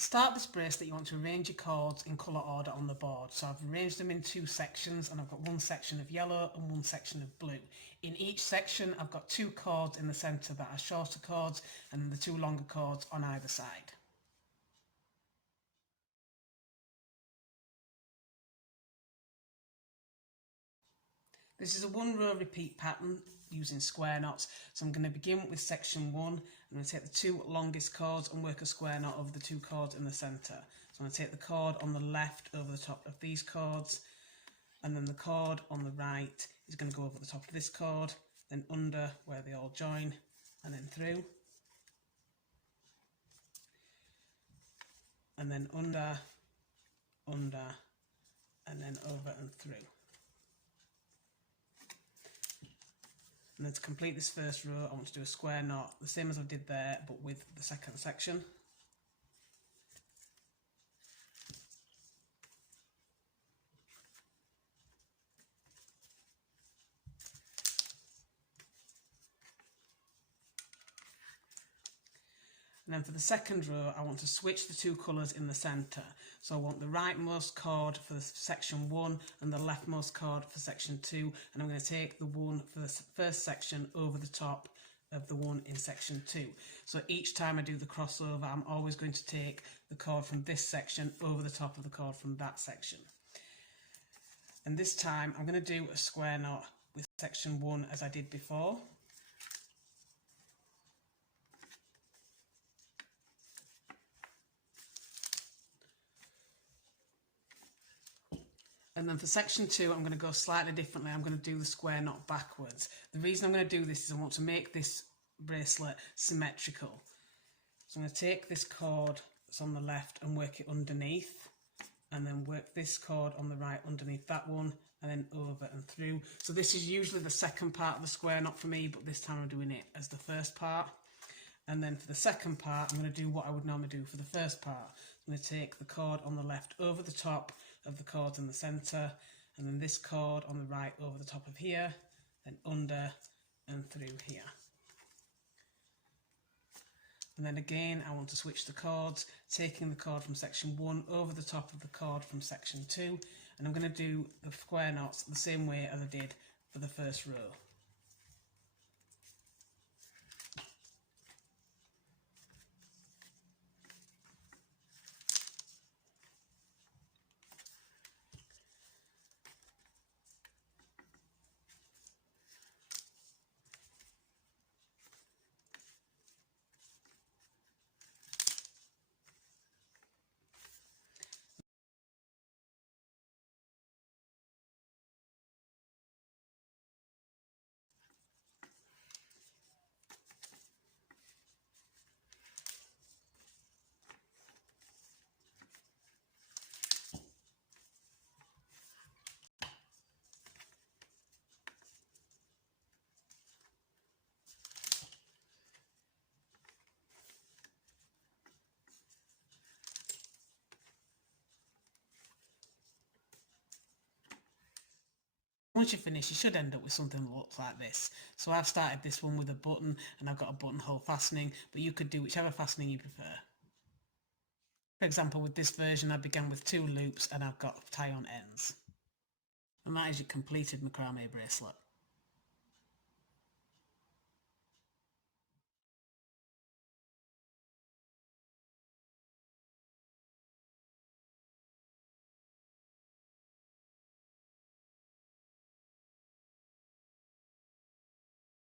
To start this bracelet, you want to arrange your cords in colour order on the board. So I've arranged them in two sections, and I've got one section of yellow and one section of blue. In each section I've got two cords in the centre that are shorter cords and then the two longer cords on either side. This is a one row repeat pattern using square knots, so I'm going to begin with section 1. I'm going to take the two longest cords and work a square knot over the two cords in the centre. So I'm going to take the cord on the left over the top of these cords, and then the cord on the right is going to go over the top of this cord, then under where they all join, and then through, and then under, and then over and through. And then to complete this first row, I want to do a square knot, the same as I did there, but with the second section. And then for the second row, I want to switch the two colours in the centre. So I want the rightmost cord for the section 1 and the leftmost cord for section 2. And I'm going to take the one for the first section over the top of the one in section 2. So each time I do the crossover, I'm always going to take the cord from this section over the top of the cord from that section. And this time I'm going to do a square knot with section 1 as I did before. And then for section 2, I'm going to go slightly differently. I'm going to do the square knot backwards. The reason I'm going to do this is I want to make this bracelet symmetrical. So I'm going to take this cord that's on the left and work it underneath, and then work this cord on the right underneath that one, and then over and through. So this is usually the second part of the square knot for me, but this time I'm doing it as the first part. And then for the second part, I'm going to do what I would normally do for the first part. I'm going to take the cord on the left over the top of the cords in the centre, and then this cord on the right over the top of here, then under and through here. And then again, I want to switch the cords, taking the cord from section 1 over the top of the cord from section 2, and I'm going to do the square knots the same way as I did for the first row. Once you finish, you should end up with something that looks like this. So I've started this one with a button, and I've got a buttonhole fastening, but you could do whichever fastening you prefer. For example, with this version I began with 2 loops and I've got tie-on ends. And that is your completed macrame bracelet.